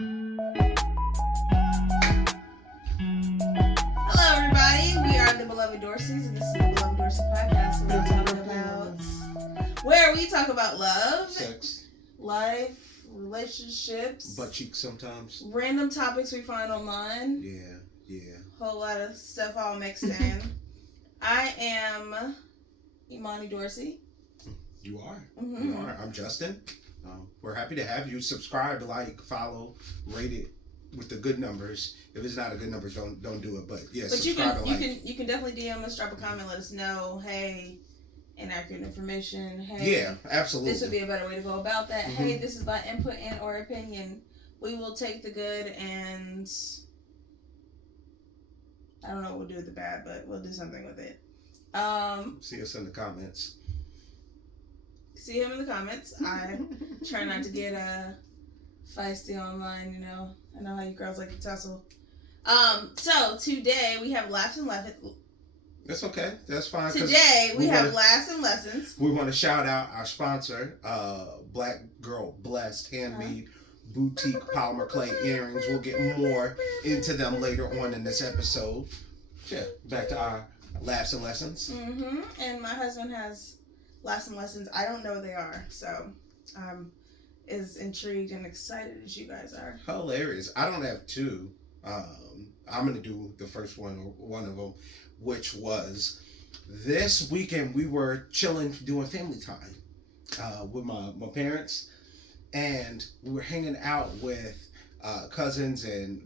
Hello, everybody. We are the Beloved Dorseys, and this is the Beloved Dorsey podcast. Where we talk about love, sex, life, relationships, butt cheeks sometimes, random topics we find online. Yeah. Whole lot of stuff all mixed in. I am Imani Dorsey. You are. Mm-hmm. You are. I'm Justin. We're happy to have you. Subscribe, like, follow, rate it with the good numbers. If it's not a good number, don't do it. But yeah, but subscribe. you can definitely DM us, drop a comment, let us know. Hey, inaccurate information. Hey, yeah, absolutely. This would be a better way to go about that. Mm-hmm. Hey, this is my input and or opinion. We will take the good and I don't know what we'll do with the bad, but we'll do something with it. See us in the comments. See him in the comments. I try not to get feisty online, you know. I know how you girls like to tussle. So today we have laughs and lessons. That's okay. That's fine. Today we have laughs and lessons. We want to shout out our sponsor, Black Girl Blessed Handmade Boutique Polymer Clay Earrings. We'll get more into them later on in this episode. Yeah, back to our laughs and lessons. Mm-hmm. And my husband has laughs and lessons. I don't know what they are, so I'm as intrigued and excited as you guys are. Hilarious. I don't have two. I'm going to do the first one, or one of them, which was this weekend we were chilling, doing family time with my parents, and we were hanging out with cousins and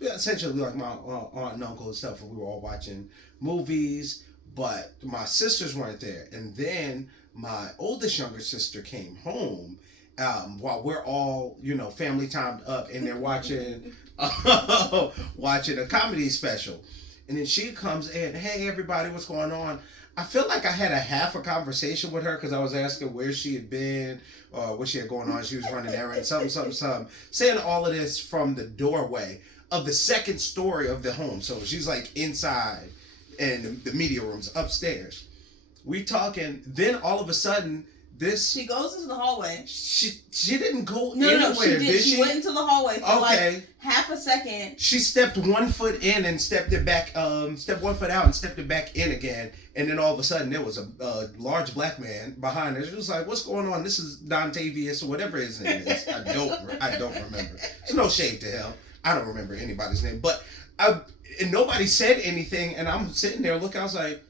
essentially like my aunt and uncle and stuff, and we were all watching movies, but my sisters weren't there. And then my oldest younger sister came home while we're all, family timed up, and they're watching watching a comedy special. And then she comes in, hey everybody, what's going on? I feel like I had a half a conversation with her because I was asking where she had been, what she had going on. She was running errands, something. Saying all of this from the doorway of the second story of the home. So she's like inside, and the media room's upstairs. We talking, then all of a sudden, she goes into the hallway. She didn't go anywhere. No, she did. She went into the hallway for like half a second. She stepped 1 foot in and stepped it back. Stepped 1 foot out and stepped it back in again. And then all of a sudden there was a large black man behind her. She was like, "What's going on? This is Dontavius or whatever his name is. I don't remember. There's no shade to him. I don't remember anybody's name. But and nobody said anything. And I'm sitting there looking. I was like,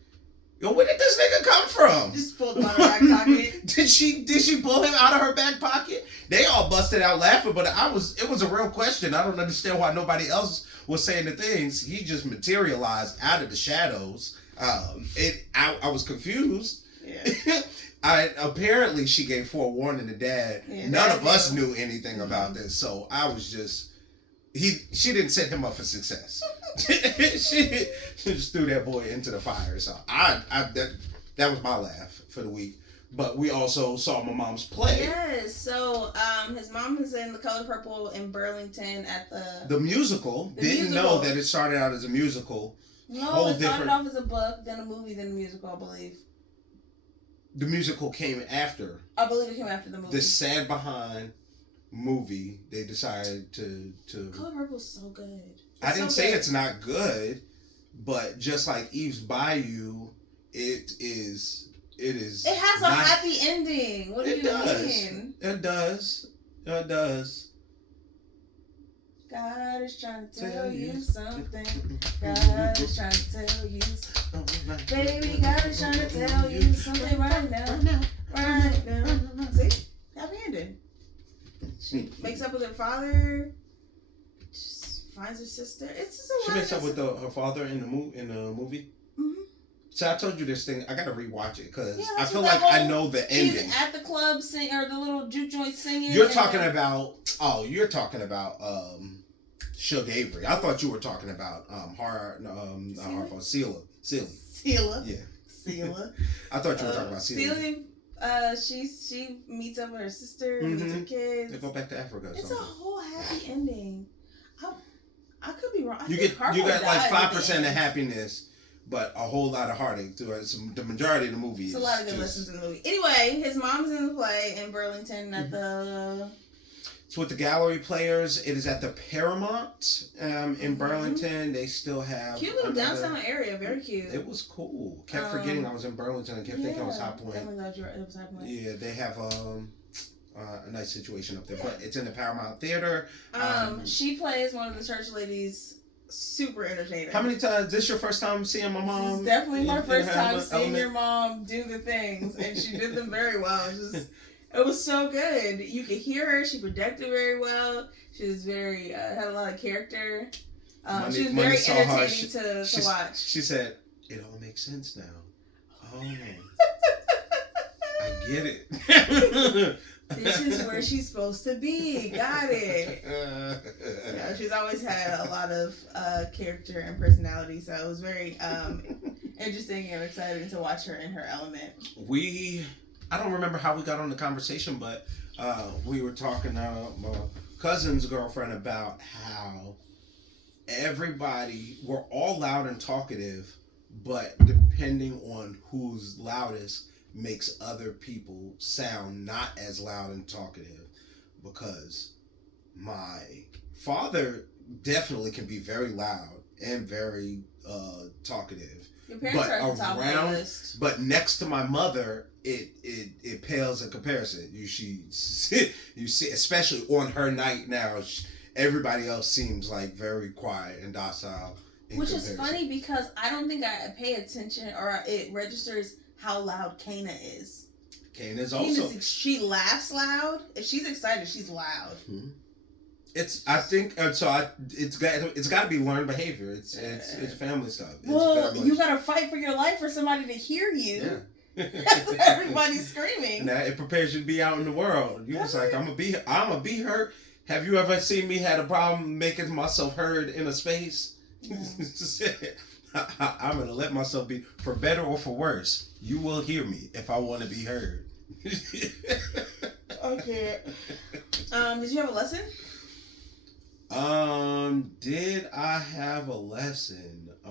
yo, where did this nigga come from? Just pulled him out of her back pocket. Did she pull him out of her back pocket? They all busted out laughing, but it was a real question. I don't understand why nobody else was saying the things. He just materialized out of the shadows. I was confused. Yeah. Apparently she gave forewarning to Dad. Yeah, none of us knew anything about this, so I was just. She didn't set him up for success. she just threw that boy into the fire. So that was my laugh for the week. But we also saw my mom's play. Yes. So his mom is in The Color Purple in Burlington at the musical. Didn't know that it started out as a musical. No, it started off as a book, then a movie, then a musical, I believe. The musical came after. I believe it came after the movie. The Sad Behind movie, they decided to Color Purple's so good. I didn't say it's not good, but just like Eve's Bayou, it has a happy ending. What do you mean? It does. God is trying to tell you something. God is trying to tell you something. Baby, God is trying to tell you something right now. Right now. See? Happy ending. She makes up with her father. Just finds her sister. It's just she makes up with her father in the movie. Mm-hmm. So I told you this thing. I gotta rewatch it because I feel like I know the ending. She's at the club singing, or the little juke joint singing. You're talking about Suge Avery. I thought you were talking about Celia. Yeah. Celia. I thought you were talking about Celia. She meets up with her sister, meets her kids. They go back to Africa. It's a whole happy ending. I could be wrong. You got like 5% of happiness, but a whole lot of heartache to it. So the majority of the movie is a lot of good lessons in the movie. Anyway, his mom's in the play in Burlington at the It's with the Gallery Players. It is at the Paramount in Burlington. They still have cute little downtown area. Very cute. It was cool. Kept forgetting I was in Burlington. I kept thinking I was High Point. Definitely glad it was High Point. Yeah, they have a nice situation up there, but it's in the Paramount Theater. She plays one of the church ladies. Super entertaining. How many times? This your first time seeing my mom? It's definitely my first time seeing your mom do the things, and she did them very well. It was so good. You could hear her. She projected very well. She was very had a lot of character. She was very entertaining to watch. She said, "It all makes sense now." Oh, I get it. This is where she's supposed to be. Got it. Yeah, she's always had a lot of character and personality, so it was very interesting and exciting to watch her in her element. I don't remember how we got on the conversation, but we were talking to my cousin's girlfriend about how we're all loud and talkative, but depending on who's loudest makes other people sound not as loud and talkative, because my father definitely can be very loud and very talkative. Your parents are at the top of the list. But next to my mother, it pales in comparison. You see, especially on her night now, everybody else seems like very quiet and docile. Which is funny because I don't think I pay attention or it registers how loud Kana is. Kana's also. She laughs loud. If she's excited, she's loud. Mm-hmm. It's got to be learned behavior. It's family stuff. You got to fight for your life for somebody to hear you. Yeah. Everybody's screaming. Now it prepares you to be out in the world. You just like, I'm gonna be heard. Have you ever seen me had a problem making myself heard in a space? I'm gonna let myself be, for better or for worse. You will hear me if I want to be heard. Okay. Did you have a lesson? Did I have a lesson? I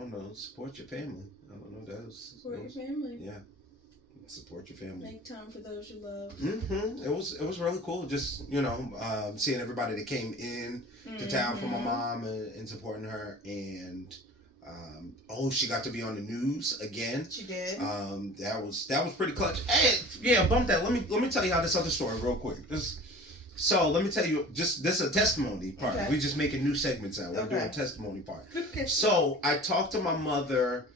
don't know. Support your family. I don't know. Support your family. Yeah. Support your family. Make time for those you love. Mm-hmm. It was really cool. Just seeing everybody that came in to town for my mom and supporting her, and she got to be on the news again. She did. That was pretty clutch. Hey, yeah, bump that. Let me tell you how this other story real quick. So let me tell you, this is a testimony part. Okay. We just making new segments out. We're doing a testimony part. Okay. So I talked to my mother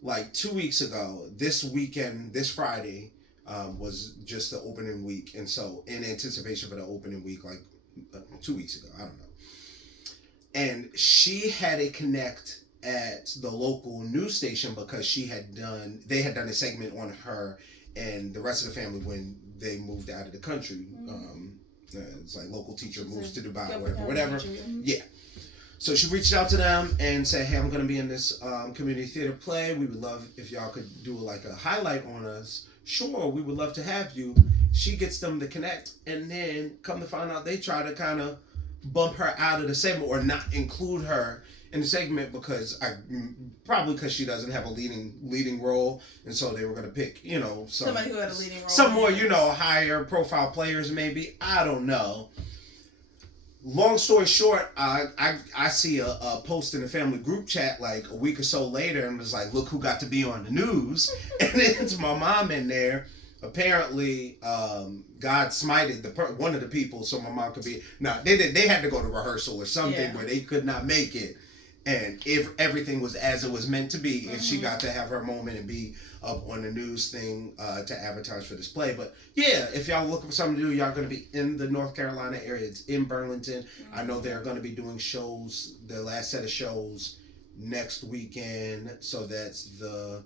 like 2 weeks ago. This weekend, this Friday, was just the opening week. And so in anticipation for the opening week, like 2 weeks ago, I don't know. And she had a connect at the local news station because they had done a segment on her and the rest of the family when they moved out of the country. It's like local teacher moves to Dubai, whatever. Yeah. So she reached out to them and said, "Hey, I'm going to be in this community theater play. We would love if y'all could do like a highlight on us. Sure, we would love to have you." She gets them to connect, and then come to find out they try to kind of bump her out of the segment or not include her in the segment because she doesn't have a leading role, and so they were going to pick somebody who had a leading role, some more higher profile players maybe. I don't know. Long story short, I see a post in the family group chat like a week or so later and was like, "Look who got to be on the news," and it's my mom in there. Apparently, God smited one of the people so my mom could be. Now they had to go to rehearsal or something where they could not make it. And if everything was as it was meant to be, and she got to have her moment and be up on the news thing to advertise for this play. But yeah, if y'all looking for something to do, y'all going to be in the North Carolina area. It's in Burlington. I know they're going to be doing shows, the last set of shows next weekend. So that's the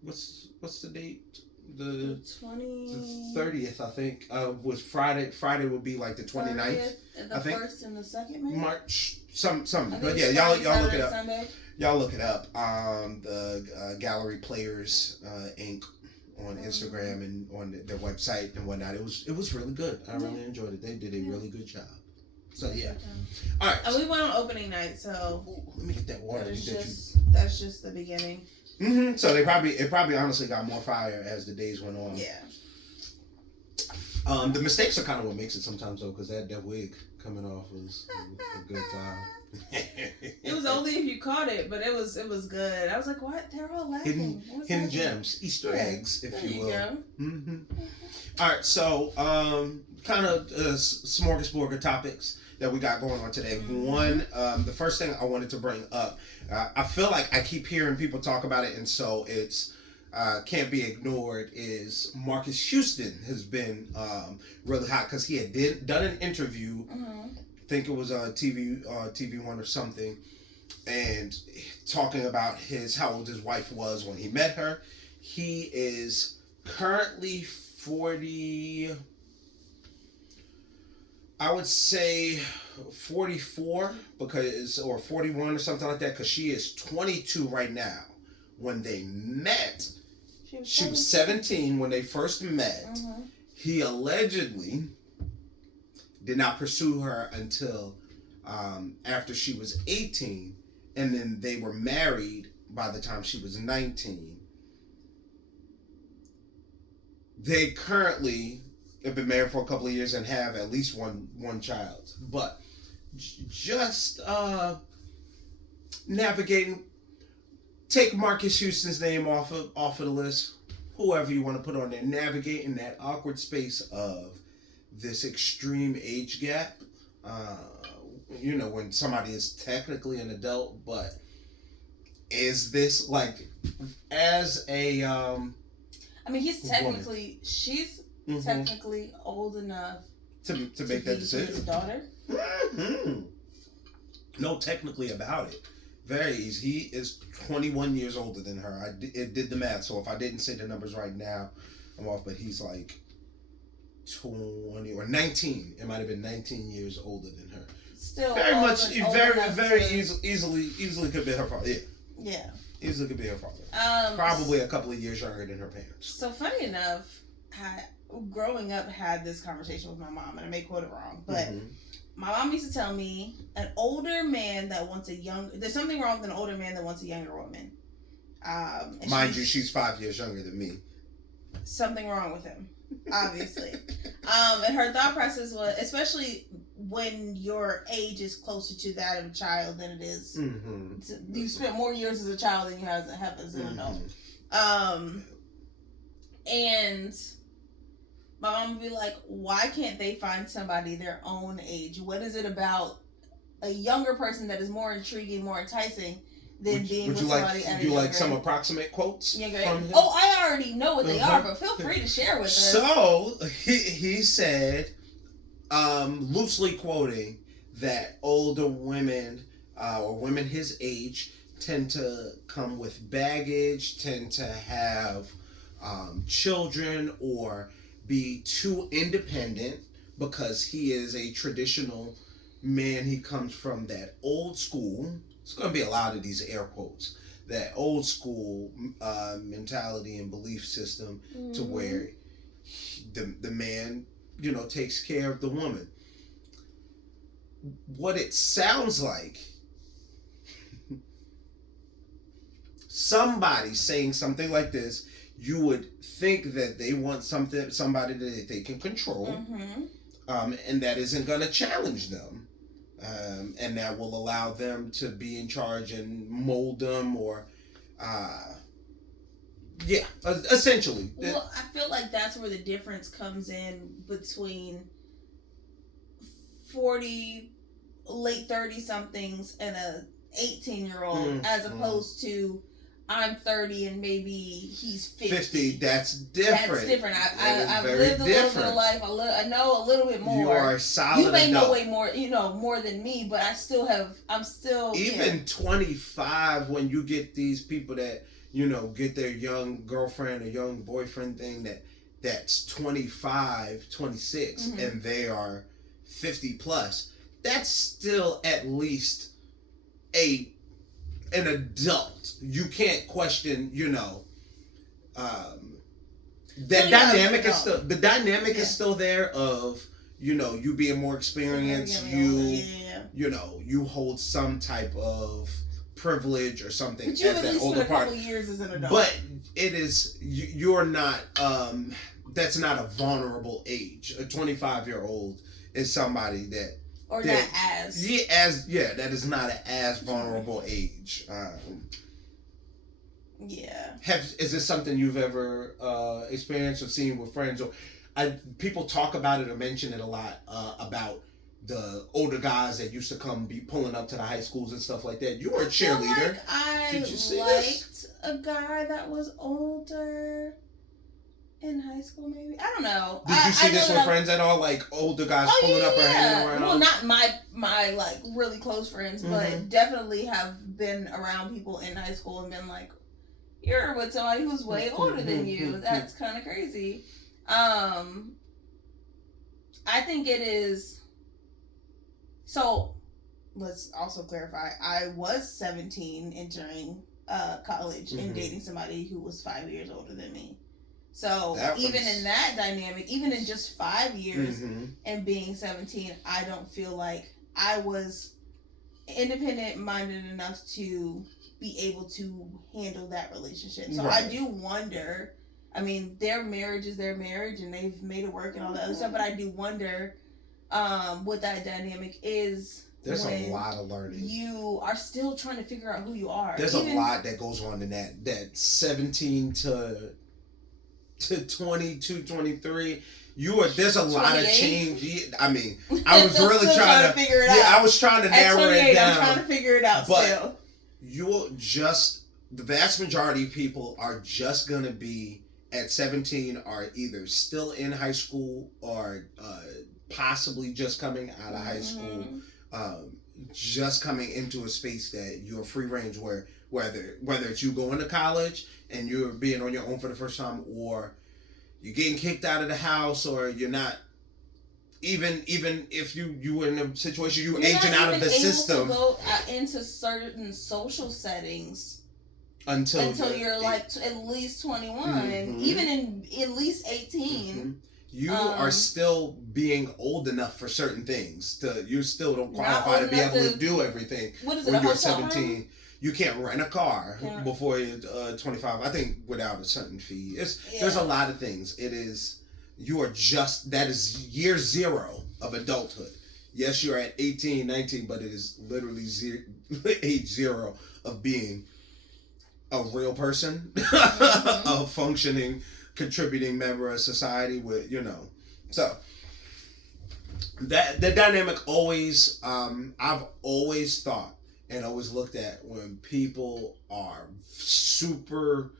what's the date? The 30th, I think, was Friday. Friday would be like the 29th. The first and the second, maybe? March, something. But yeah, y'all look it up. Sunday. Y'all look it up. The Gallery Players Inc. on Instagram and on their website and whatnot. It was really good. I really enjoyed it. They did a really good job. So yeah. All right. And we went on opening night, so let me get that water. That's just the beginning. Mm-hmm. So it probably honestly got more fire as the days went on. Yeah. The mistakes are kind of what makes it sometimes though, because that wig coming off was a good time. It was only if you caught it, but it was good. I was like, what? They're all laughing. Hidden gems, Easter eggs, if you will. Go. Mm-hmm. All right, so kind of smorgasbord of topics that we got going on today. Mm-hmm. One, the first thing I wanted to bring up, I feel like I keep hearing people talk about it, and so it's can't be ignored. Is Marques Houston has been really hot because he had done an interview. Mm-hmm. I think it was TV One or something, and talking about how old his wife was when he met her. He is currently 40. I would say 44 or 41 or something like that, because she is 22 right now. When they met, she was 17 when they first met. Mm-hmm. He allegedly did not pursue her until after she was 18, and then they were married by the time she was 19. They currently have been married for a couple of years and have at least one child. But just navigating, take Marques Houston's name off of the list, whoever you want to put on there, navigating that awkward space of this extreme age gap. When somebody is technically an adult, but is this like as a I mean, she's technically old enough to make that decision. His daughter. Mm-hmm. No, technically about it. Very easy. He is 21 years older than her. It did the math, so if I didn't say the numbers right now, I'm off. But he's like 20 or 19. It might have been 19 years older than her. Still very much, very easily could be her father. Yeah. Yeah. Easily could be her father. Probably a couple of years younger than her parents. So funny enough, growing up, had this conversation with my mom, and I may quote it wrong, but my mom used to tell me there's something wrong with an older man that wants a younger woman. Mind you, she's 5 years younger than me. Something wrong with him, obviously. And her thought process was, especially when your age is closer to that of a child than it is. Mm-hmm. You spent more years as a child than you have as an adult. And my mom would be like, why can't they find somebody their own age? What is it about a younger person that is more intriguing, more enticing than being with somebody at a younger age? Would you like some approximate quotes from him? Oh, I already know what they are, but feel free to share with us. So, he said, loosely quoting, that older women or women his age tend to come with baggage, tend to have children, or be too independent because he is a traditional man. He comes from that old school. It's going to be a lot of these air quotes. That old school mentality and belief system, to where the man, takes care of the woman. What it sounds like, somebody saying something like this, you would think that they want somebody that they can control, and that isn't going to challenge them, and that will allow them to be in charge and mold them, or essentially. Well, I feel like that's where the difference comes in between 40, late 30-somethings and a 18-year-old, as opposed to I'm 30 and maybe he's 50. That's different. That's different. I've lived a little bit of life. I know a little bit more. You are a solid. You may know way more, more than me, but I'm still even 25 when you get these people that, get their young girlfriend or young boyfriend thing that's 25, 26, and they are 50 plus. That's still at least an adult. You can't question, that dynamic is still, the dynamic is still there of, you being more experienced, you hold some type of privilege or something. But you've at least spent a couple years as an adult. But it is, you're not, that's not a vulnerable age. A 25-year-old is somebody that or not as that is not an as vulnerable age. Yeah. Is this something you've ever experienced or seen with friends? Or people talk about it or mention it a lot about the older guys that used to come be pulling up to the high schools and stuff like that. You were a cheerleader. Did you see liked a guy that was older in high school, maybe. I don't know. Did you see this with friends at all? Like older guys pulling up or hanging around? Well, not my like really close friends, but definitely have been around people in high school and been like, you're with somebody who's way older than you. That's kind of crazy. I think it is. So, let's also clarify. I was 17 entering college and dating somebody who was 5 years older than me. So, even in that dynamic, even in just 5 years and being 17, I don't feel like I was independent-minded enough to be able to handle that relationship. So I do wonder, I mean, their marriage is their marriage and they've made it work and all that other stuff, but I do wonder what that dynamic is. There's a lot of learning. You are still trying to figure out who you are. There's a lot that goes on in that 17 to 22, 23. There's a lot of change. I mean, I was really trying to figure it out. Yeah, I was trying to narrow it down. I'm trying to figure it out still. The vast majority of people are just going to be at 17 are either still in high school or possibly just coming out of high school, just coming into a space that you're free range where whether it's you going to college and you're being on your own for the first time, or you're getting kicked out of the house, or you're not even if you were in a situation you're aging out of the system. To go into certain social settings until you're like at least 21, even in at least 18. You are still being old enough for certain things. You still don't qualify to be able to do everything. What is it, when you're 17? You can't rent a car before you're 25. I think without a certain fee. There's a lot of things. That is year zero of adulthood. Yes, you're at 18, 19, but it is literally age zero of being a real person, a functioning, contributing member of society with, So, the dynamic always, I've always thought and always looked at when people are super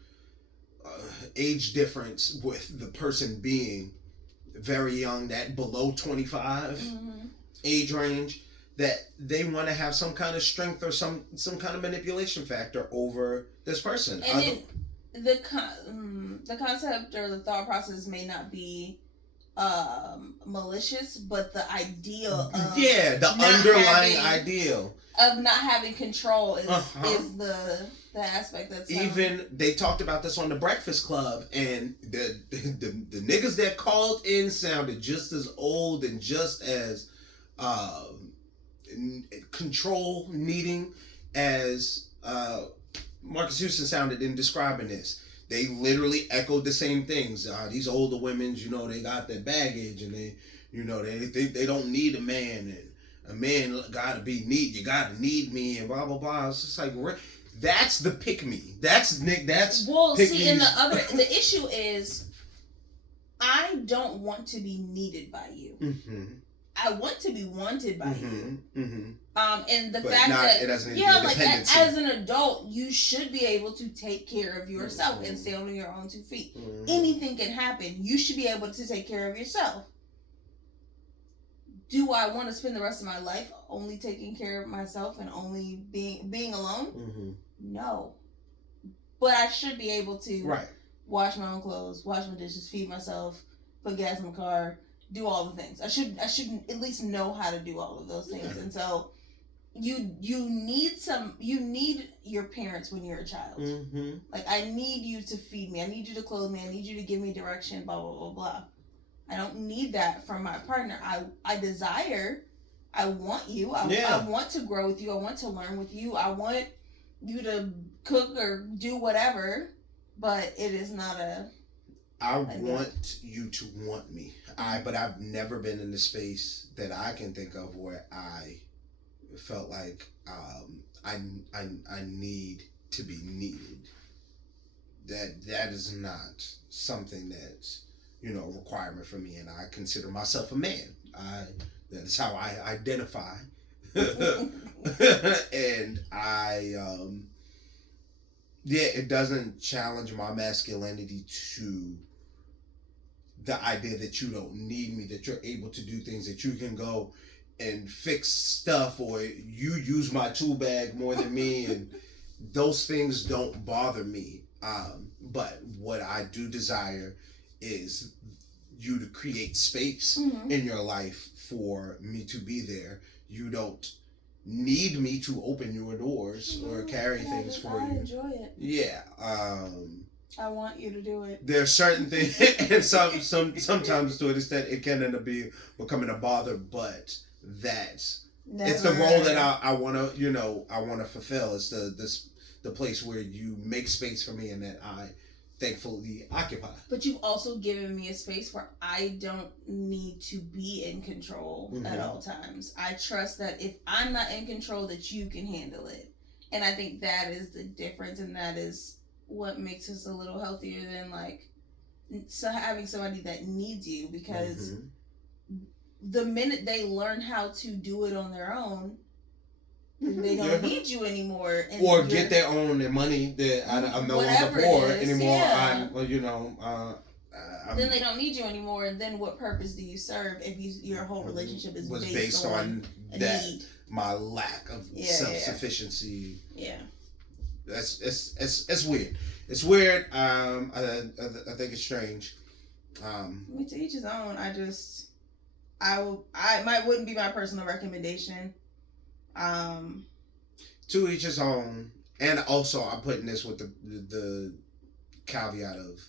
age difference with the person being very young, that below 25 age range, that they want to have some kind of strength or some kind of manipulation factor over this person. And the concept or the thought process may not be malicious, but the ideal of the underlying ideal of not having control is the aspect that's even they talked about this on the Breakfast Club, and the niggas that called in sounded just as old and just as control needing as Marques Houston sounded in describing this. They literally echoed the same things. These older women, they got their baggage, and they think they don't need a man, and a man gotta be need. You gotta need me, and blah blah blah. It's just like that's the pick me. That's Nick. That's see. And the issue is, I don't want to be needed by you. I want to be wanted by you. And the fact that as an adult, you should be able to take care of yourself and stand on your own 2 feet. Anything can happen. You should be able to take care of yourself. Do I want to spend the rest of my life only taking care of myself and only being alone? No. But I should be able to wash my own clothes, wash my dishes, feed myself, put gas in my car, do all the things. I should at least know how to do all of those things. And so you need your parents when you're a child. Like, I need you to feed me. I need you to clothe me. I need you to give me direction, blah, blah, blah, blah. I don't need that from my partner. I want you. I want to grow with you. I want to learn with you. I want you to cook or do whatever, but it is not I want you to want me. But I've never been in the space that I can think of where I felt like I need to be needed. That is not something that's, a requirement for me, and I consider myself a man. That is how I identify. And it doesn't challenge my masculinity to the idea that you don't need me, that you're able to do things, that you can go and fix stuff, or you use my tool bag more than me, and those things don't bother me. But what I do desire is you to create space in your life for me to be there. You don't need me to open your doors or carry things for you. I enjoy it. Yeah. I want you to do it. There are certain things, and sometimes to an extent it can end up becoming a bother, but it's the role that I want to fulfill. It's the place where you make space for me and that I thankfully occupy. But you've also given me a space where I don't need to be in control at all times. I trust that if I'm not in control, that you can handle it. And I think that is the difference, and that is what makes us a little healthier than having somebody that needs you, because the minute they learn how to do it on their own, they don't need you anymore, or get their own money. That I'm no longer poor anymore. Yeah. Then they don't need you anymore. And then what purpose do you serve if your whole relationship is based on that need? My lack of self-sufficiency. Yeah. It's weird. It's weird. I think it's strange. To each his own. Wouldn't be my personal recommendation. To each his own. And also I'm putting this with the caveat of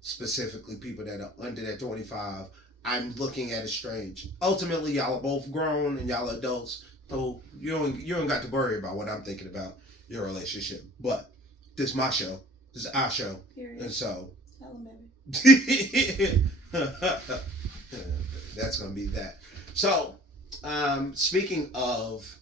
specifically people that are under that 25. I'm looking at it strange. Ultimately, y'all are both grown and y'all are adults, so you don't got to worry about what I'm thinking about your relationship. But this is my show. This is our show. Period. And so tell him, baby. That's gonna be that. So speaking of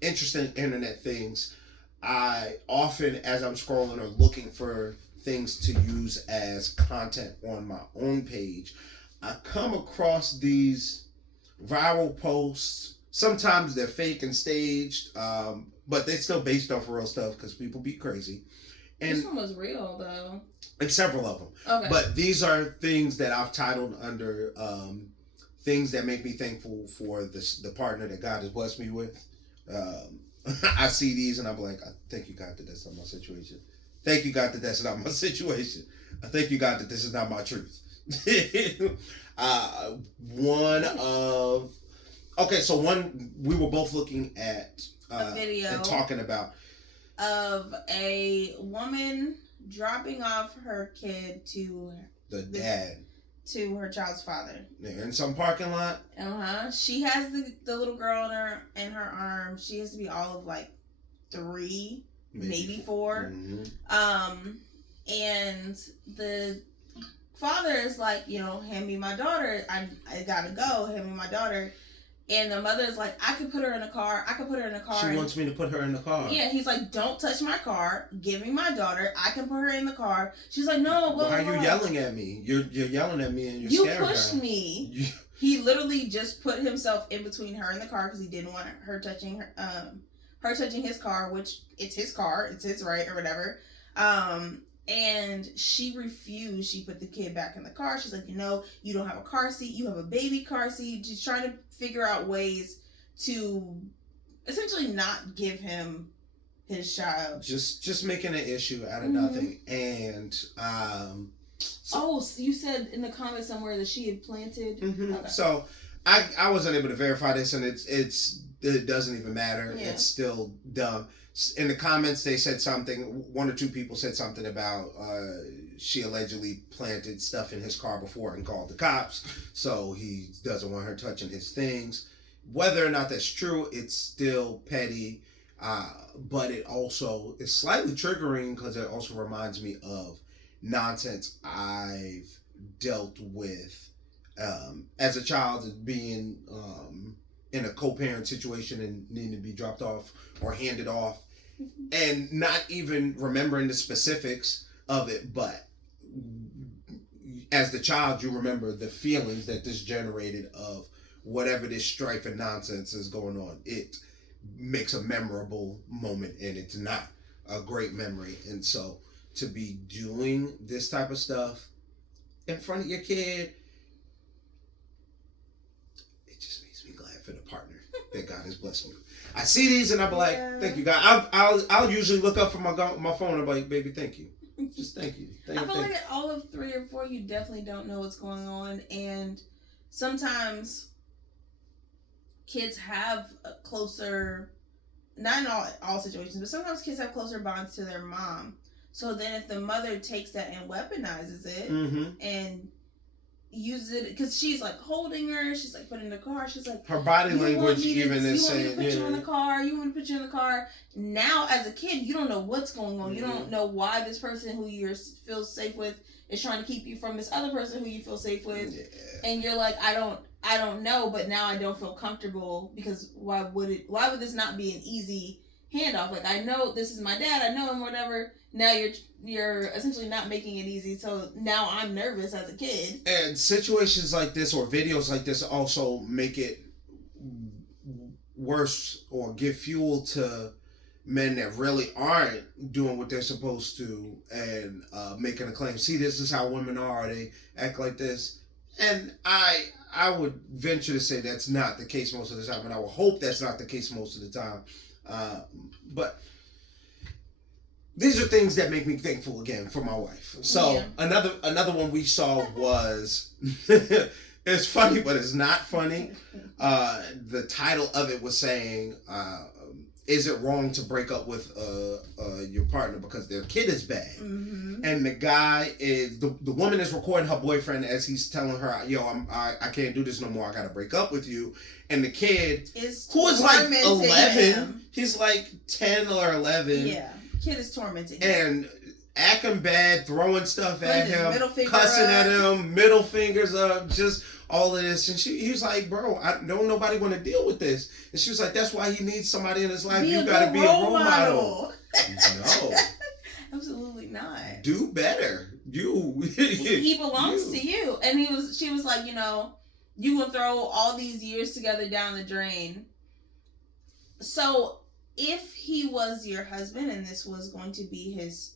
interesting internet things, I often, as I'm scrolling or looking for things to use as content on my own page, I come across these viral posts. Sometimes they're fake and staged, but they're still based off real stuff because people be crazy. And this one was real, though. And several of them. Okay. But these are things that I've titled under things that make me thankful for the partner that God has blessed me with. I see these and I'm like, I thank you, God, that that's not my situation. Thank you, God, that that's not my situation. I thank you, God, that this is not my truth. We were both looking at a video and talking about of a woman dropping off her kid to the dad, to her child's father. They're in some parking lot. She has the little girl in her arms. She has to be all of 3, maybe 4. And the father is like, hand me my daughter. I gotta go. Hand me my daughter. And the mother is like, I could put her in a car. She wants me to put her in the car. Yeah, he's like, don't touch my car. Give me my daughter. I can put her in the car. She's like, no. Why are you yelling at me? You're yelling at me and you're scaring her. You pushed me. He literally just put himself in between her and the car because he didn't want her touching his car, which it's his car. It's his right or whatever. And she refused. She put the kid back in the car. She's like, you don't have a car seat. You have a baby car seat. She's trying to figure out ways to essentially not give him his child. Just making an issue out of nothing. And so you said in the comments somewhere that she had planted. Okay. So I wasn't able to verify this, and it doesn't even matter. Yeah. It's still dumb. In the comments, they said something. 1 or 2 people said something about she allegedly planted stuff in his car before and called the cops, so he doesn't want her touching his things. Whether or not that's true, it's still petty, but it also is slightly triggering because it also reminds me of nonsense I've dealt with as a child being in a co-parent situation and needing to be dropped off or handed off, and not even remembering the specifics of it, but as the child you remember the feelings that this generated of whatever this strife and nonsense is going on. It makes a memorable moment, and it's not a great memory. And so to be doing this type of stuff in front of your kid, it just makes me glad for the partner that God has blessed me. I see these and I'll be like, thank you, God. I'll usually look up from my phone and be like, baby, thank you. Just thank you. I feel like at all of 3 or 4, you definitely don't know what's going on. And sometimes kids have a closer, not in all situations, but sometimes kids have closer bonds to their mom. So then if the mother takes that and weaponizes it and uses it, because she's like holding her, she's like putting in the car, she's like, her body language even is saying, you want me to put you in the car, you want to put you in the car. Now as a kid, you don't know what's going on. You don't know why this person who you feel safe with is trying to keep you from this other person who you feel safe with. And you're like, I don't know, but now I don't feel comfortable, because why would this not be an easy handoff? Like, I know this is my dad, I know him, whatever. Now you're essentially not making it easy, so now I'm nervous as a kid. And situations like this or videos like this also make it worse or give fuel to men that really aren't doing what they're supposed to and making a claim. See, this is how women are. They act like this. And I would venture to say that's not the case most of the time, and I would hope that's not the case most of the time. But these are things that make me thankful again for my wife. So another one we saw was it's funny, but it's not funny. The title of it was saying, is it wrong to break up with your partner because their kid is bad? And the guy is the woman is recording her boyfriend as he's telling her, yo, I can't do this no more, I gotta break up with you. And the kid who is like 11, he's like 10 or 11. Yeah, kid is tormenting him. And acting bad, throwing stuff at him, cussing at him, middle fingers up, just all of this. And he was like, bro, I don't nobody want to deal with this. And she was like, that's why he needs somebody in his life. You got to be a role model. No. Absolutely not. Do better. He belongs to you. And she was like, you gonna throw all these years together down the drain. So if he was your husband and this was going to be his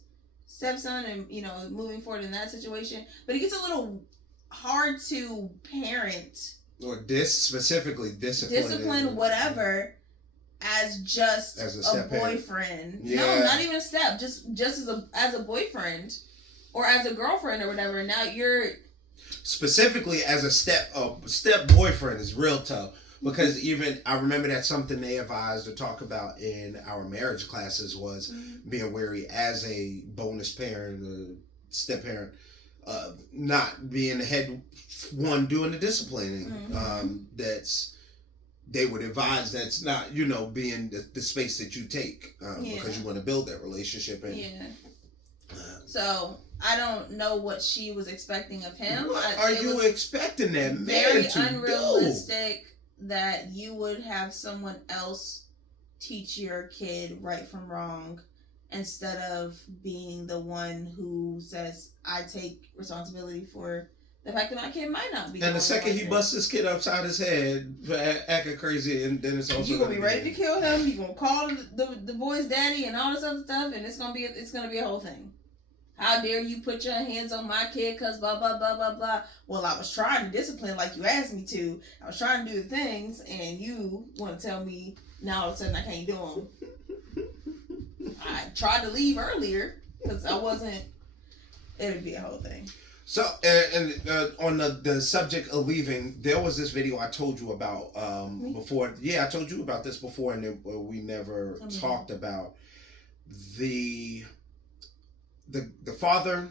stepson and, moving forward in that situation, but it gets a little hard to parent or specifically discipline whatever as just a boyfriend. Yeah. No, not even a step, just as a boyfriend or as a girlfriend or whatever. Now you're specifically as a step boyfriend is real tough, because even I remember that's something they advised to talk about in our marriage classes was being wary as a bonus parent, a step parent, not being the head one doing the disciplining. They would advise that's not, being the space that you take because you want to build that relationship. So I don't know what she was expecting of him. What are you expecting that man very to unrealistic that you would have someone else teach your kid right from wrong instead of being the one who says, I take responsibility for the fact that my kid might not be. And the second he busts his kid upside his head for acting crazy, and then it's also you're gonna be ready to kill him. You're gonna call the boy's daddy and all this other stuff, and it's gonna be a whole thing. How dare you put your hands on my kid because blah, blah, blah, blah, blah. Well, I was trying to discipline like you asked me to. I was trying to do the things, and you want to tell me now all of a sudden I can't do them. I tried to leave earlier because I wasn't. It would be a whole thing. So, on the subject of leaving, there was this video I told you about before. Yeah, I told you about this before, and then we never talked about the father,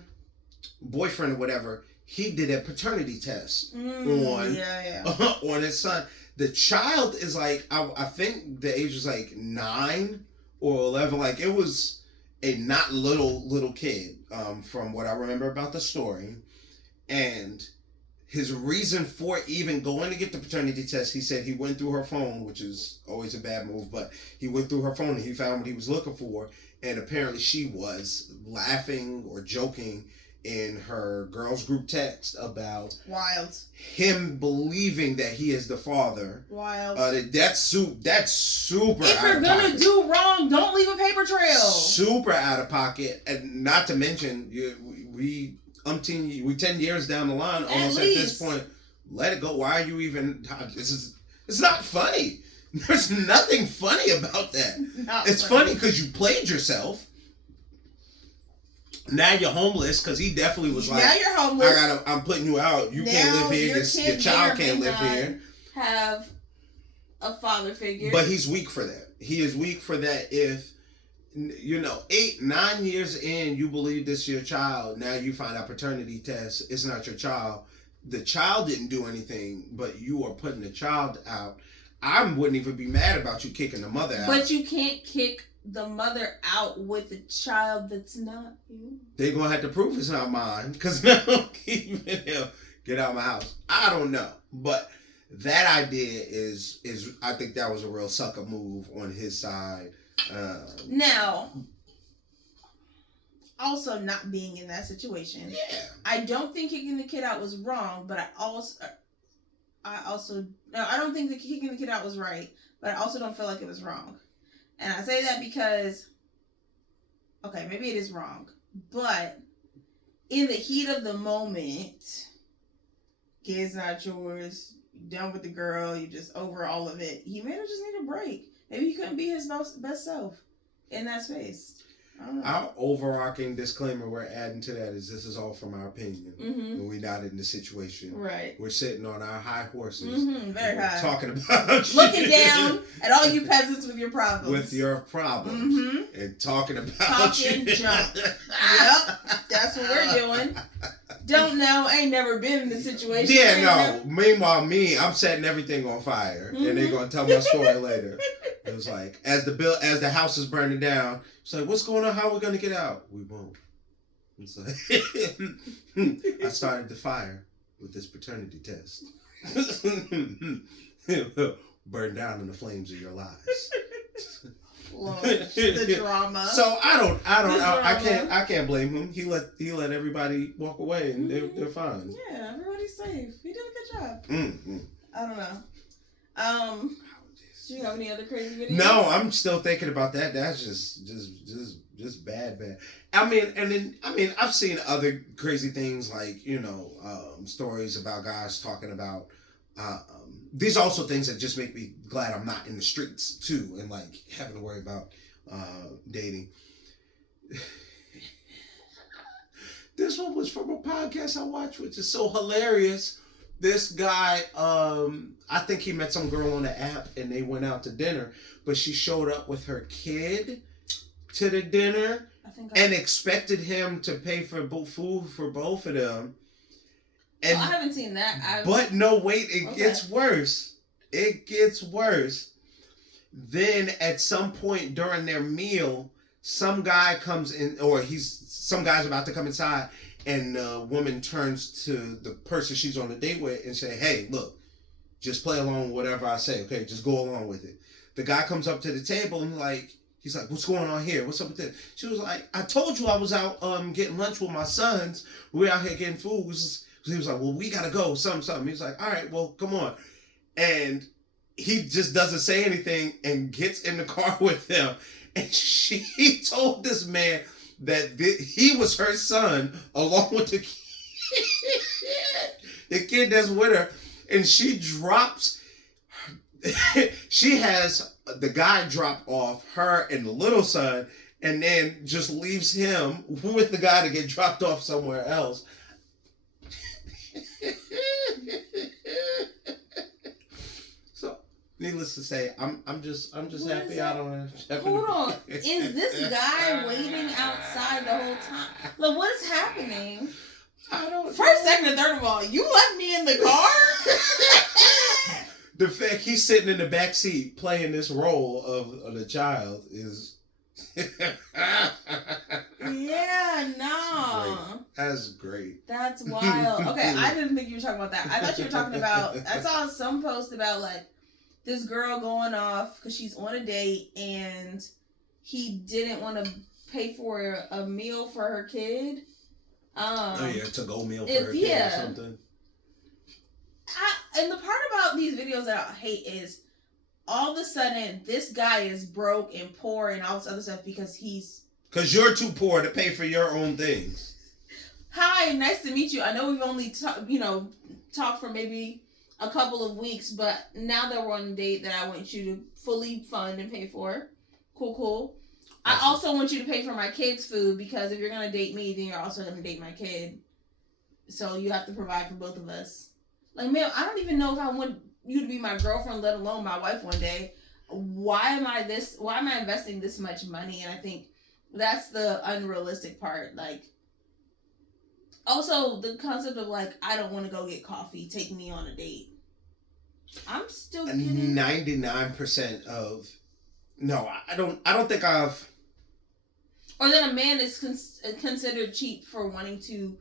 boyfriend or whatever. He did a paternity test on his son. The child is like, I think the age was like 9 or 11. Like, it was a not little kid, from what I remember about the story. And his reason for even going to get the paternity test, he said he went through her phone, which is always a bad move, but he went through her phone and he found what he was looking for. And apparently she was laughing or joking in her girls group text about wild him believing that he is the father. Wild. That's super. If you're gonna do wrong, don't leave a paper trail. Super out of pocket, and not to mention we 10 years down the line, almost at this point. Let it go. Why are you even? It's not funny. There's nothing funny about that. It's funny because you played yourself. Now you're homeless because he definitely was like, now you're homeless. I'm putting you out. You can't live here. Your child can't live here. Have a father figure. But he's weak for that. He is weak for that. If 8-9 years in, you believe this is your child. Now you find out paternity test. It's not your child. The child didn't do anything, but you are putting the child out. I wouldn't even be mad about you kicking the mother out. But you can't kick the mother out with a child that's not you. They're going to have to prove it's not mine. Because now get out of my house. I don't know. But that idea is I think that was a real sucker move on his side. Now, also not being in that situation. Yeah. I don't think kicking the kid out was wrong, but I don't think that kicking the kid out was right, but I also don't feel like it was wrong. And I say that because, okay, maybe it is wrong, but in the heat of the moment, kid's not yours, you're done with the girl, you just over all of it. He may have just need a break. Maybe he couldn't be his best self in that space. I don't know. Our overarching disclaimer we're adding to that is this is all from our opinion. Mm-hmm. We're not in the situation. Right. We're sitting on our high horses. Mm-hmm. Very high. Talking about looking down at all you peasants with your problems. With your problems. Mm-hmm. And talking about talking junk. Yep. That's what we're doing. Don't know. Ain't never been in the situation. Yeah, no. Meanwhile, I'm setting everything on fire. Mm-hmm. And they're gonna tell my story later. It was like, as the house is burning down, it's like, what's going on? How are we gonna get out? We won't. It's like I started the fire with this paternity test. Burn down in the flames of your lies. The drama. So I can't blame him. He let everybody walk away and they're fine. Yeah, everybody's safe. He did a good job. Mm-hmm. I don't know. Do you have any other crazy videos? No, I'm still thinking about that. That's just bad. I mean, I've seen other crazy things like, stories about guys talking about these are also things that just make me glad I'm not in the streets too, and like having to worry about dating. This one was from a podcast I watched, which is so hilarious. This guy, I think he met some girl on the app and they went out to dinner, but she showed up with her kid to the dinner and expected him to pay for food for both of them. And, I haven't seen that. But no, wait, it gets worse. It gets worse. Then at some point during their meal, some guy comes in, or some guy's about to come inside, and the woman turns to the person she's on a date with and say, "Hey, look, just play along with whatever I say, okay? Just go along with it." The guy comes up to the table and he's like, "What's going on here? What's up with this?" She was like, "I told you I was out getting lunch with my sons. We're out here getting food." He was like, "Well, we gotta go, something." He was like, "All right, well, come on." And he just doesn't say anything and gets in the car with them. And she told this man that he was her son along with the kid that's with her. And she drops, she has the guy drop off her and the little son and then just leaves him with the guy to get dropped off somewhere else. So, needless to say, I'm just happy I don't have to. Hold on, is this guy waiting outside the whole time? Look, what is happening? I don't. First, second, and third of all, you left me in the car. The fact he's sitting in the back seat playing this role of the child is. Yeah, no. That's great. That's wild. Okay, I didn't think you were talking about that. I thought you were talking about. I saw some post about like this girl going off because she's on a date and he didn't want to pay for a meal for her kid. Oh yeah, to-go meal for her kid or something. And the part about these videos that I hate is all of a sudden this guy is broke and poor and all this other stuff because you're too poor to pay for your own things. Hi, nice to meet you. I know we've only talked for maybe a couple of weeks, but now that we're on a date that I want you to fully fund and pay for. Cool. I also want you to pay for my kid's food because if you're going to date me, then you're also going to date my kid. So you have to provide for both of us. Like, man, I don't even know if I want you to be my girlfriend, let alone my wife one day. Why am I investing this much money? And I think that's the unrealistic part. Like, also the concept of like, I don't want to go get coffee. Take me on a date. I'm still getting 99% of no. I don't think I've. Or then a man is considered cheap for wanting to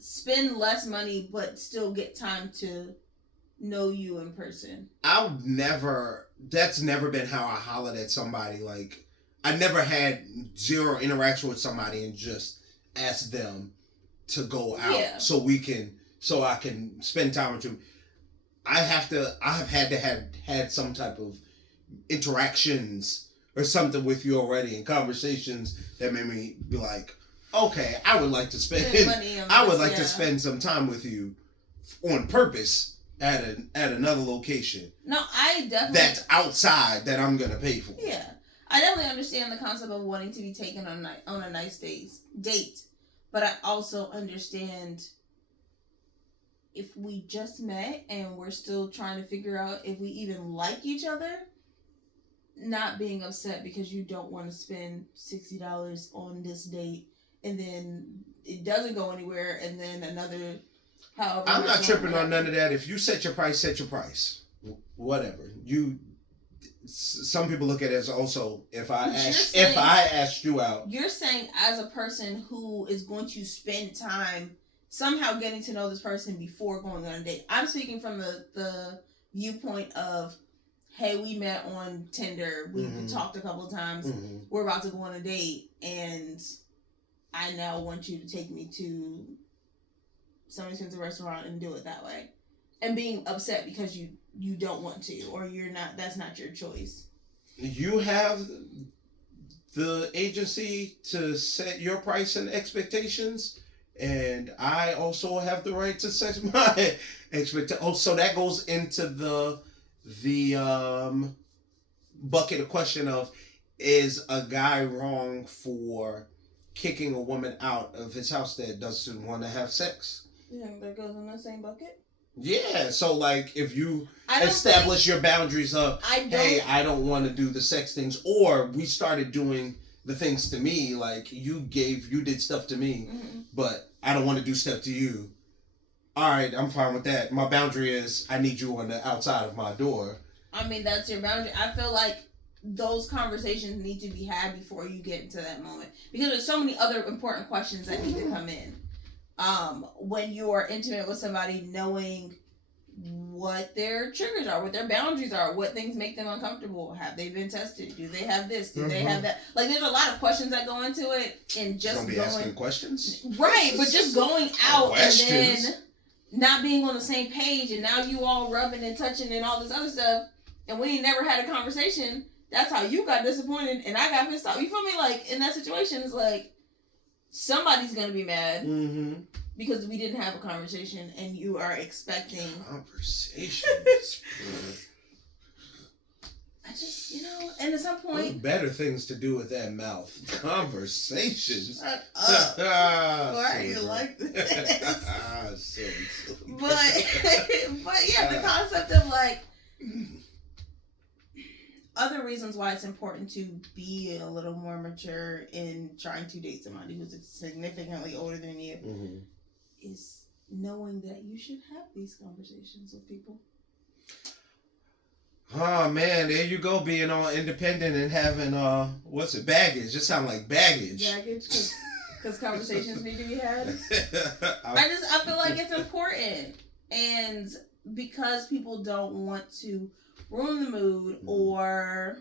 spend less money but still get time to know you in person. That's never been how I hollered at somebody. Like, I never had zero interaction with somebody and just asked them to go out so I can spend time with you. I have had some type of interactions or something with you already in conversations that made me be like, okay, I would like to spend to spend some time with you on purpose at another location. No, I definitely that's outside that I'm gonna pay for. Yeah, I definitely understand the concept of wanting to be taken on a nice date, but I also understand if we just met and we're still trying to figure out if we even like each other. Not being upset because you don't want to spend $60 on this date and then it doesn't go anywhere and then another however. I'm not tripping on none of that. If you set your price. Whatever. Some people look at it as also if I asked you out. You're saying as a person who is going to spend time somehow getting to know this person before going on a date. I'm speaking from the viewpoint of, hey, we met on Tinder. We talked a couple of times. Mm-hmm. We're about to go on a date, and I now want you to take me to some expensive restaurant and do it that way. And being upset because you don't want to, or you're not. That's not your choice. You have the agency to set your price and expectations, and I also have the right to set my expectations. Oh, so that goes into the bucket of question of, is a guy wrong for kicking a woman out of his house that doesn't want to have sex? You think that goes in the same bucket? Yeah, so like if you establish your boundaries of, hey, I don't want to do the sex things, or we started doing the things to me, like you did stuff to me, but I don't want to do stuff to you. All right, I'm fine with that. My boundary is I need you on the outside of my door. I mean, that's your boundary. I feel like those conversations need to be had before you get into that moment. Because there's so many other important questions that need to come in. When you are intimate with somebody, knowing what their triggers are, what their boundaries are, what things make them uncomfortable. Have they been tested? Do they have this? Do they have that? Like, there's a lot of questions that go into it. And just don't be asking questions? Right, but just going out questions. And then not being on the same page, and now you all rubbing and touching and all this other stuff, and we ain't never had a conversation. That's how you got disappointed, and I got pissed off. You feel me? Like, in that situation, it's like somebody's gonna be mad because we didn't have a conversation, and you are expecting conversations. I just, and at some point, better things to do with that mouth. Conversations. Shut up. Why are you like this? But yeah, the concept of like other reasons why it's important to be a little more mature in trying to date somebody who's significantly older than you is knowing that you should have these conversations with people. Oh man, there you go, being all independent and having baggage. It sounds like baggage. Baggage, because Because conversations need to be had. I feel like it's important. And because people don't want to ruin the mood or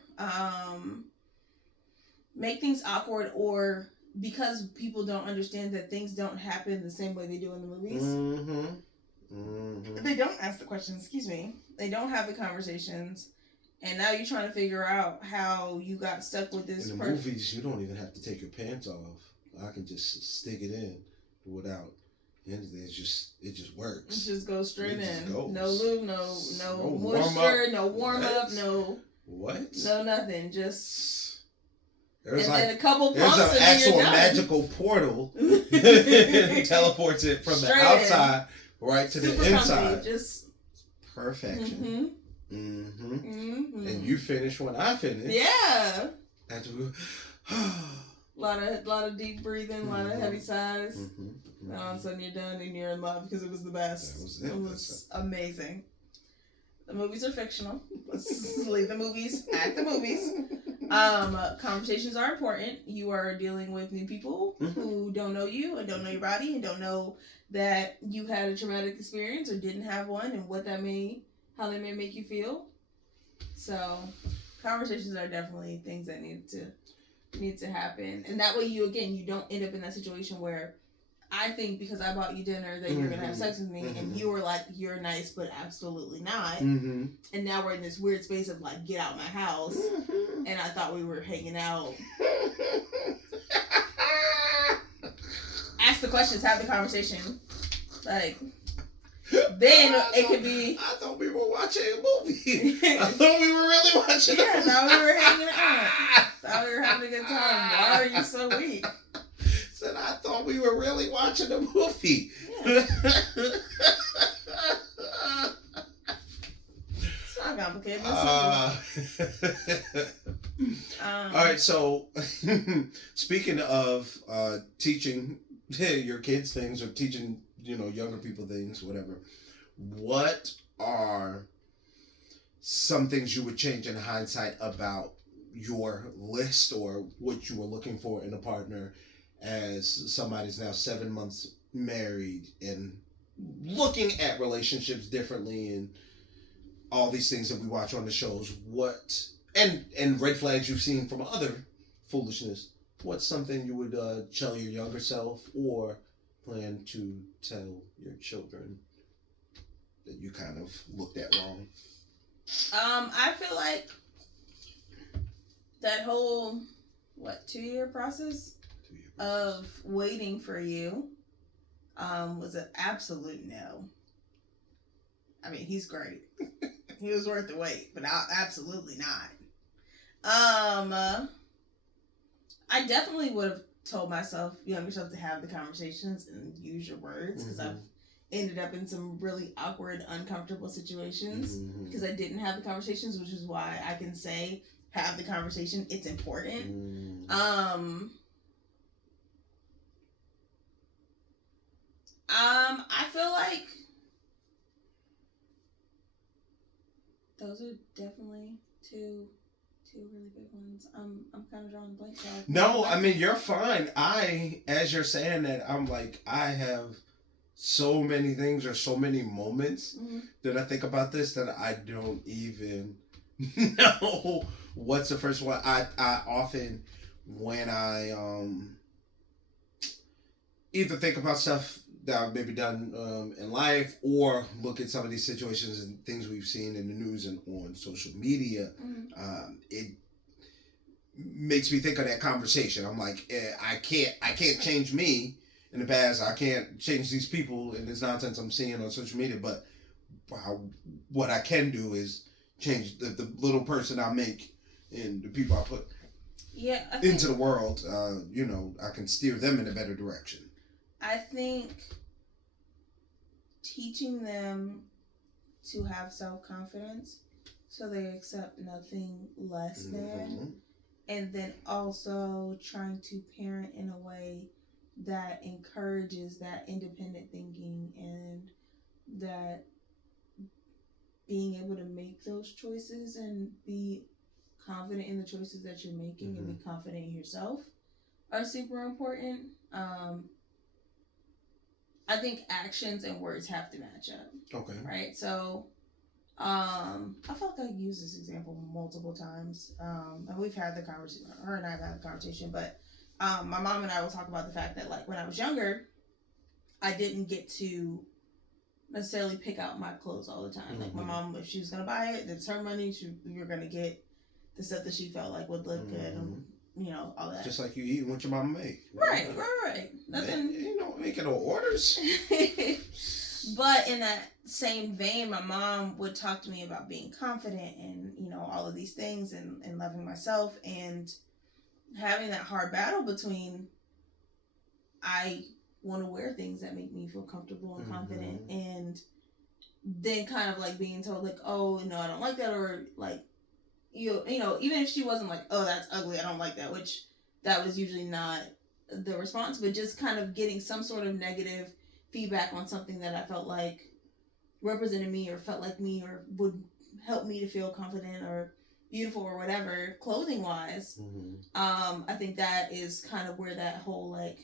make things awkward, or because people don't understand that things don't happen the same way they do in the movies. They don't ask the questions, excuse me. They don't have the conversations. And now you're trying to figure out how you got stuck with this person. In the movies, you don't even have to take your pants off. I can just stick it in without anything. It just works. It just goes straight in. Goes. No lube, no moisture, no warm up, no nothing. Just then a couple pumps there's an actual magical portal teleports it from straight the outside right to the inside. Just perfection. And you finish when I finish. Yeah. After we lot of deep breathing, a lot of heavy sighs. And all of a sudden you're done and you're in love because it was the best. It was amazing. The movies are fictional. Let's leave the movies at the movies. Conversations are important. You are dealing with new people who don't know you and don't know your body and don't know that you had a traumatic experience or didn't have one, and how they may make you feel. So conversations are definitely things that need to happen. And that way you don't end up in that situation where I think because I bought you dinner that you're going to have sex with me, and you were like, you're nice, but absolutely not. And now we're in this weird space of like, get out of my house. And I thought we were hanging out. Ask the questions, have the conversation. Like, then it could be. I thought we were watching a movie. I thought we were really watching. Yeah, now we were hanging out. Thought we were having a good time. Why are you so weak? Said I thought we were really watching a movie. Yeah. It's not complicated. All right. So, speaking of teaching your kids things or teaching younger people things, whatever. What are some things you would change in hindsight about your list or what you were looking for in a partner as somebody's now 7 months married and looking at relationships differently and all these things that we watch on the shows? What and red flags you've seen from other foolishness? What's something you would tell your younger self or plan to tell your children that you kind of looked at wrong? I feel like that whole 2-year process of waiting for you was an absolute no. I mean, he's great. He was worth the wait, but absolutely not. I definitely would have told younger self, to have the conversations and use your words, because I've ended up in some really awkward, uncomfortable situations because I didn't have the conversations, which is why I can say have the conversation. It's important. I feel like those are definitely two really big ones. I'm kind of drawing a blank. No, I mean, you're fine. As you're saying that, I'm like, I have so many things or so many moments that I think about this that I don't even know what's the first one. I often, when I either think about stuff that I've maybe done in life or look at some of these situations and things we've seen in the news and on social media, it makes me think of that conversation. I'm like, I can't change me in the past. I can't change these people and this nonsense I'm seeing on social media. But what I can do is change the little person I make and the people I put into the world. I can steer them in a better direction. I think teaching them to have self-confidence so they accept nothing less than, and then also trying to parent in a way that encourages that independent thinking and that being able to make those choices and be confident in the choices that you're making and be confident in yourself are super important. I think actions and words have to match up. Okay. Right. So, I feel like I've used this example multiple times. And we've had the conversation. Her and I have had the conversation, but my mom and I will talk about the fact that like when I was younger, I didn't get to necessarily pick out my clothes all the time. Mm-hmm. Like my mom, if she was gonna buy it, it's her money. We were gonna get the stuff that she felt like would look good, and all that. Just like you eating what your mama make. Right. Nothing. Making no orders. But in that same vein, my mom would talk to me about being confident and all of these things and loving myself and having that hard battle between I want to wear things that make me feel comfortable and confident, and then kind of like being told like, oh no, I don't like that, or like even if she wasn't like, oh that's ugly, I don't like that, which that was usually not the response, but just kind of getting some sort of negative feedback on something that I felt like represented me or felt like me or would help me to feel confident or beautiful or whatever, clothing wise. I think that is kind of where that whole like,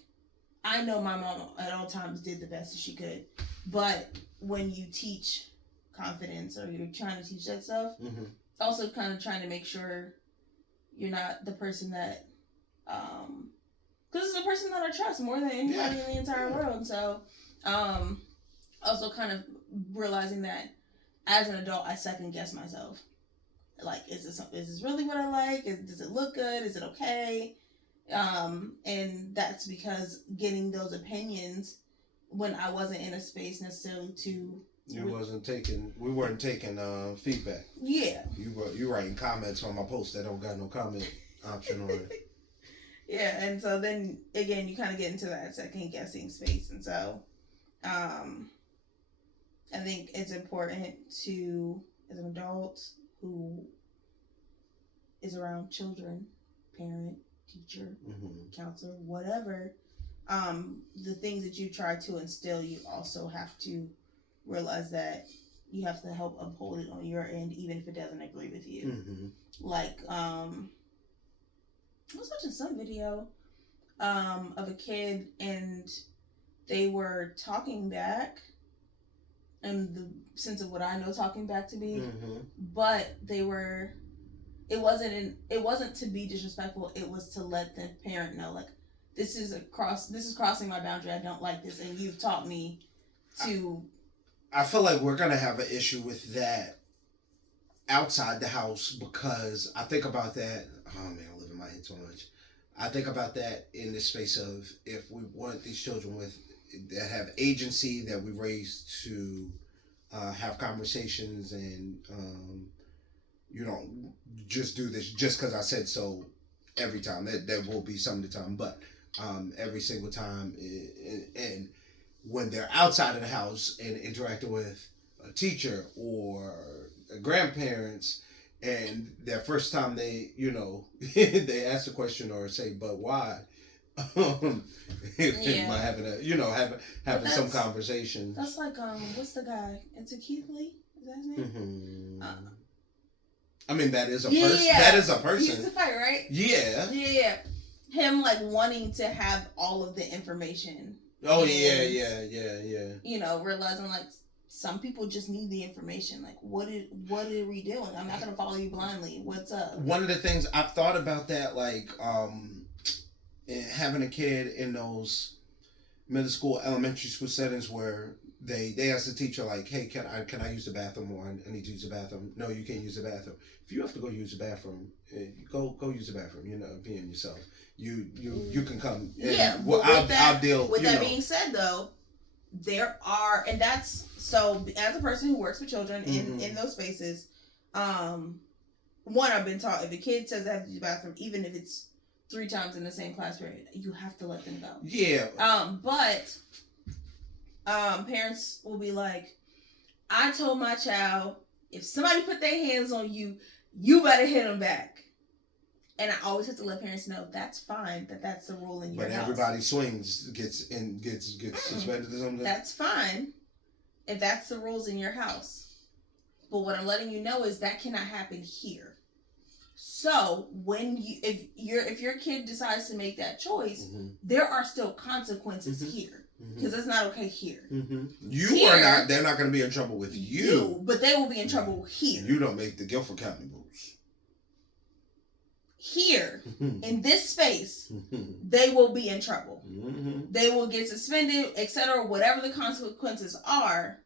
I know my mom at all times did the best that she could, but when you teach confidence or you're trying to teach that stuff, also kind of trying to make sure you're not the person that, because it's a person that I trust more than anybody in the entire world. So, also kind of realizing that as an adult, I second guess myself. Like, is this really what I like? Does it look good? Is it okay? And that's because getting those opinions when I wasn't in a space necessarily to. We weren't taking feedback. Yeah. You writing comments on my post that don't got no comment option on it. Yeah, and so then again you kind of get into that second guessing space, and so I think it's important to, as an adult who is around children, parent, teacher, counselor, whatever, the things that you try to instill, you also have to realize that you have to help uphold it on your end, even if it doesn't agree with you. Like, I was watching some video of a kid and they were talking back, in the sense of what I know talking back to be, but it wasn't to be disrespectful, it was to let the parent know, like, this is crossing my boundary, I don't like this, and you've taught me to. I feel like we're gonna have an issue with that outside the house, because I think about that. Oh man, I live in my head so much. I think about that in the space of, if we want these children that have agency, that we raise to have conversations, and you don't just do this just because I said so every time. That will be some of the time, but every single time, and when they're outside of the house and interacting with a teacher or grandparents, and their first time they they ask a question or say, but why? Having some conversation. That's like what's the guy? It's a Keith Lee? Is that his name? I mean, that is a person. That is a person. He used to fight, right? Yeah. Yeah. Him like wanting to have all of the information. Oh, and, yeah. Realizing like some people just need the information. Like, what are we doing? I'm not gonna follow you blindly. What's up? One of the things I've thought about that, like, having a kid in those middle school, elementary school settings where they ask the teacher like, hey, can I use the bathroom, or I need to use the bathroom? No, you can't use the bathroom. If you have to go use the bathroom, go use the bathroom. Being yourself. You can come. And, I'll deal. With that being said, though, there are, and that's so. As a person who works with children in those spaces, one, I've been taught, if a kid says they have to use the bathroom, even if it's 3 times in the same class period, you have to let them go. Yeah. But parents will be like, I told my child, if somebody put their hands on you, you better hit them back. And I always have to let parents know that's fine, that's the rule in your house. But everybody swings, gets suspended or something. That's fine if that's the rules in your house. But what I'm letting you know is that cannot happen here. So when if your kid decides to make that choice, there are still consequences here, because it's not okay here. You are not. They're not going to be in trouble with you, but they will be in trouble here. You don't make the Guilford County rules. Here in this space, they will be in trouble. They will get suspended, etc. Whatever the consequences are,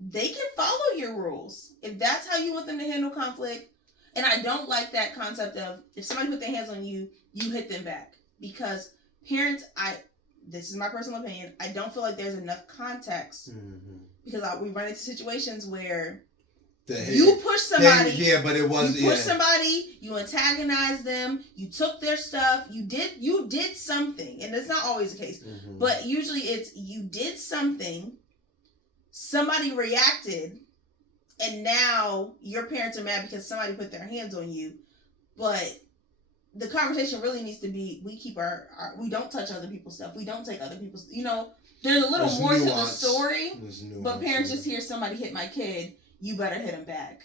they can follow your rules if that's how you want them to handle conflict. And I don't like that concept of if somebody put their hands on you, you hit them back. Because parents, this is my personal opinion, I don't feel like there's enough context. Because we run into situations where you push somebody, but it was you push somebody, you antagonize them, you took their stuff, you did something, and it's not always the case, but usually it's you did something, somebody reacted. And now your parents are mad because somebody put their hands on you. But the conversation really needs to be, we keep we don't touch other people's stuff. We don't take other people's, there's a little more nuance to the story. But parents just hear somebody hit my kid, you better hit him back.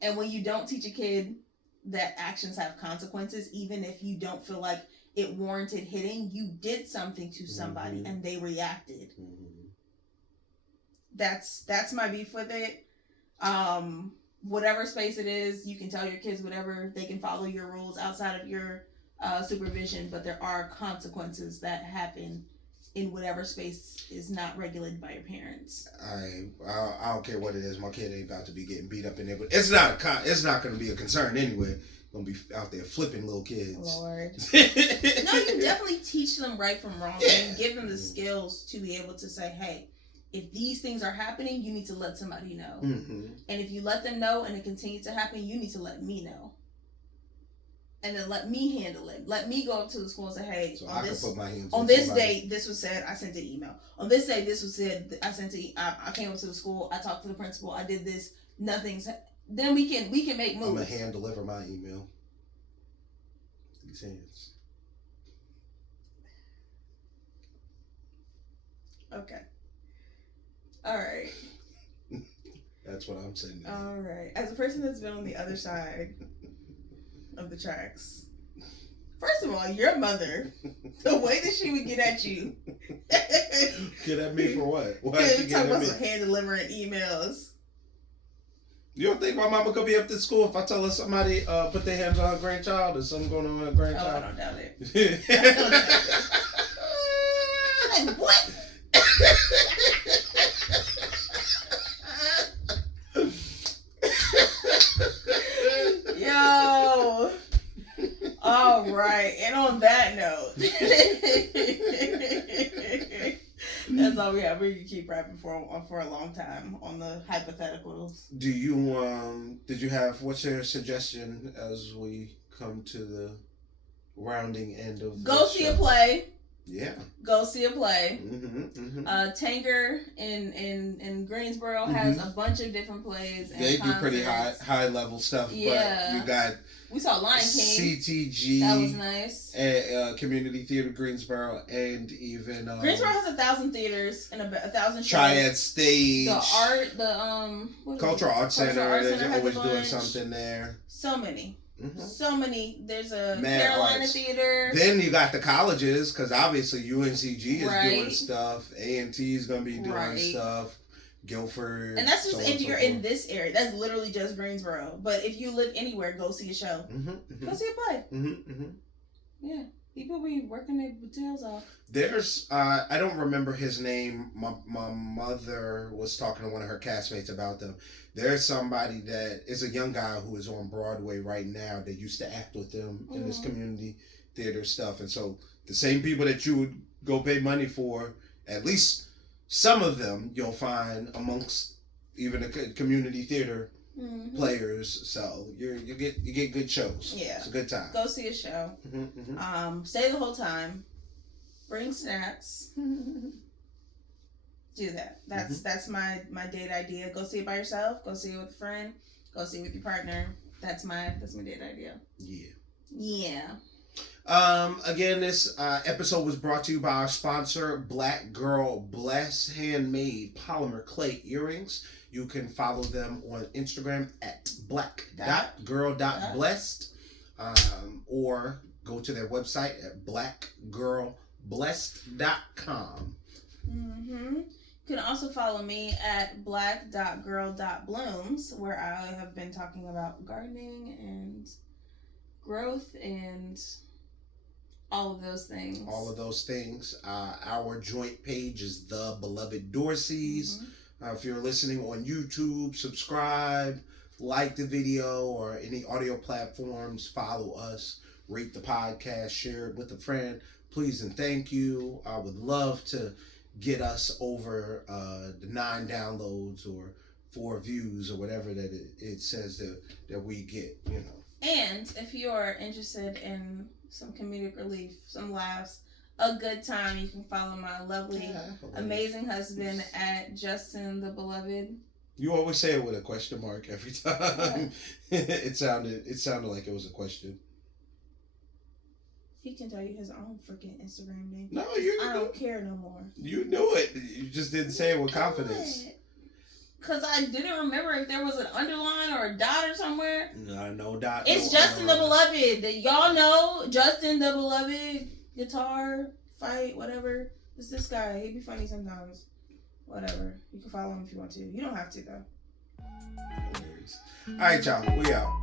And when you don't teach a kid that actions have consequences, even if you don't feel like it warranted hitting, you did something to somebody and they reacted. That's my beef with it. Whatever space it is, you can tell your kids whatever. They can follow your rules outside of your supervision, but there are consequences that happen in whatever space is not regulated by your parents. I don't care what it is. My kid ain't about to be getting beat up in there, but it's not going to be a concern anyway. Gonna be out there flipping little kids. Lord. No, you definitely teach them right from wrong. Yeah. And you give them the skills to be able to say, hey, if these things are happening, you need to let somebody know. And if you let them know and it continues to happen, you need to let me know. And then let me handle it. Let me go up to the school and say, hey, so I can put my hands on this day, this was said, I sent an email. On this day, this was said, I came up to the school, I talked to the principal, I did this, nothing's... Then we can make moves. I'm going to hand deliver my email. These hands. Okay. All right. That's what I'm saying. All right. As a person that's been on the other side of the tracks, first of all, your mother, the way that she would get at you. Get at me for what? Why is she talking about some hand delivering emails? You don't think my mama could be up to school if I tell her somebody put their hands on her grandchild or something going on with her grandchild? Oh, I don't doubt it. I don't doubt it. Like, what? Yo. All right. And on that note, that's all we have. We can keep rapping for a long time on the hypotheticals. Do you did you have, what's your suggestion as we come to the rounding end of go see a play? Yeah. Go see a play. Tanger in Greensboro has a bunch of different plays. And they do pretty high level stuff. Yeah. But you got. We saw Lion King. CTG. That was nice. Community Theater Greensboro, and even Greensboro has 1,000 theaters and 1,000 shows. Triad Stage. The Cultural Arts Center. They're always doing something there. So many. So many. There's a Carolina Theater. Then you got the colleges, because obviously UNCG is doing stuff. A&T is going to be doing stuff. Guilford. And that's just if you're in this area. That's literally just Greensboro. But if you live anywhere, go see a show. Go see a play. Yeah. People be working their tails off. There's, I don't remember his name. My mother was talking to one of her castmates about them. There's somebody that is a young guy who is on Broadway right now that used to act with them in this community theater stuff. And so the same people that you would go pay money for, at least some of them you'll find amongst even the community theater players. So you get good shows. Yeah, it's a good time. Go see a show. Stay the whole time. Bring snacks. Do that. That's my date idea. Go see it by yourself. Go see it with a friend. Go see it with your partner. That's my date idea. Yeah. Yeah. Again, this episode was brought to you by our sponsor, Black Girl Bless Handmade Polymer Clay Earrings. You can follow them on Instagram at black.girl.blessed, or go to their website at blackgirlblessed.com. Mm-hmm. You can also follow me at black.girl.blooms, where I have been talking about gardening and growth and all of those things. Our joint page is The Beloved Dorseys. Mm-hmm. If you're listening on YouTube, subscribe, like the video, or any audio platforms, follow us, rate the podcast, share it with a friend. Please and thank you. I would love to get us over the 9 downloads or 4 views or whatever that it says that we get, you know. And if you are interested in some comedic relief, some laughs, a good time, you can follow my lovely, amazing husband at Justin the Beloved. You always say it with a question mark every time. It sounded like it was a question. He can tell you his own freaking Instagram name. No, I don't care no more. You knew it. You just didn't say it with confidence. Because I didn't remember if there was an underline or a dot or somewhere. No dot. It's Justin the Beloved. Y'all know Justin the Beloved. Guitar, fight, whatever. It's this guy. He be funny sometimes. Whatever. You can follow him if you want to. You don't have to, though. No worries. All right, y'all. We out.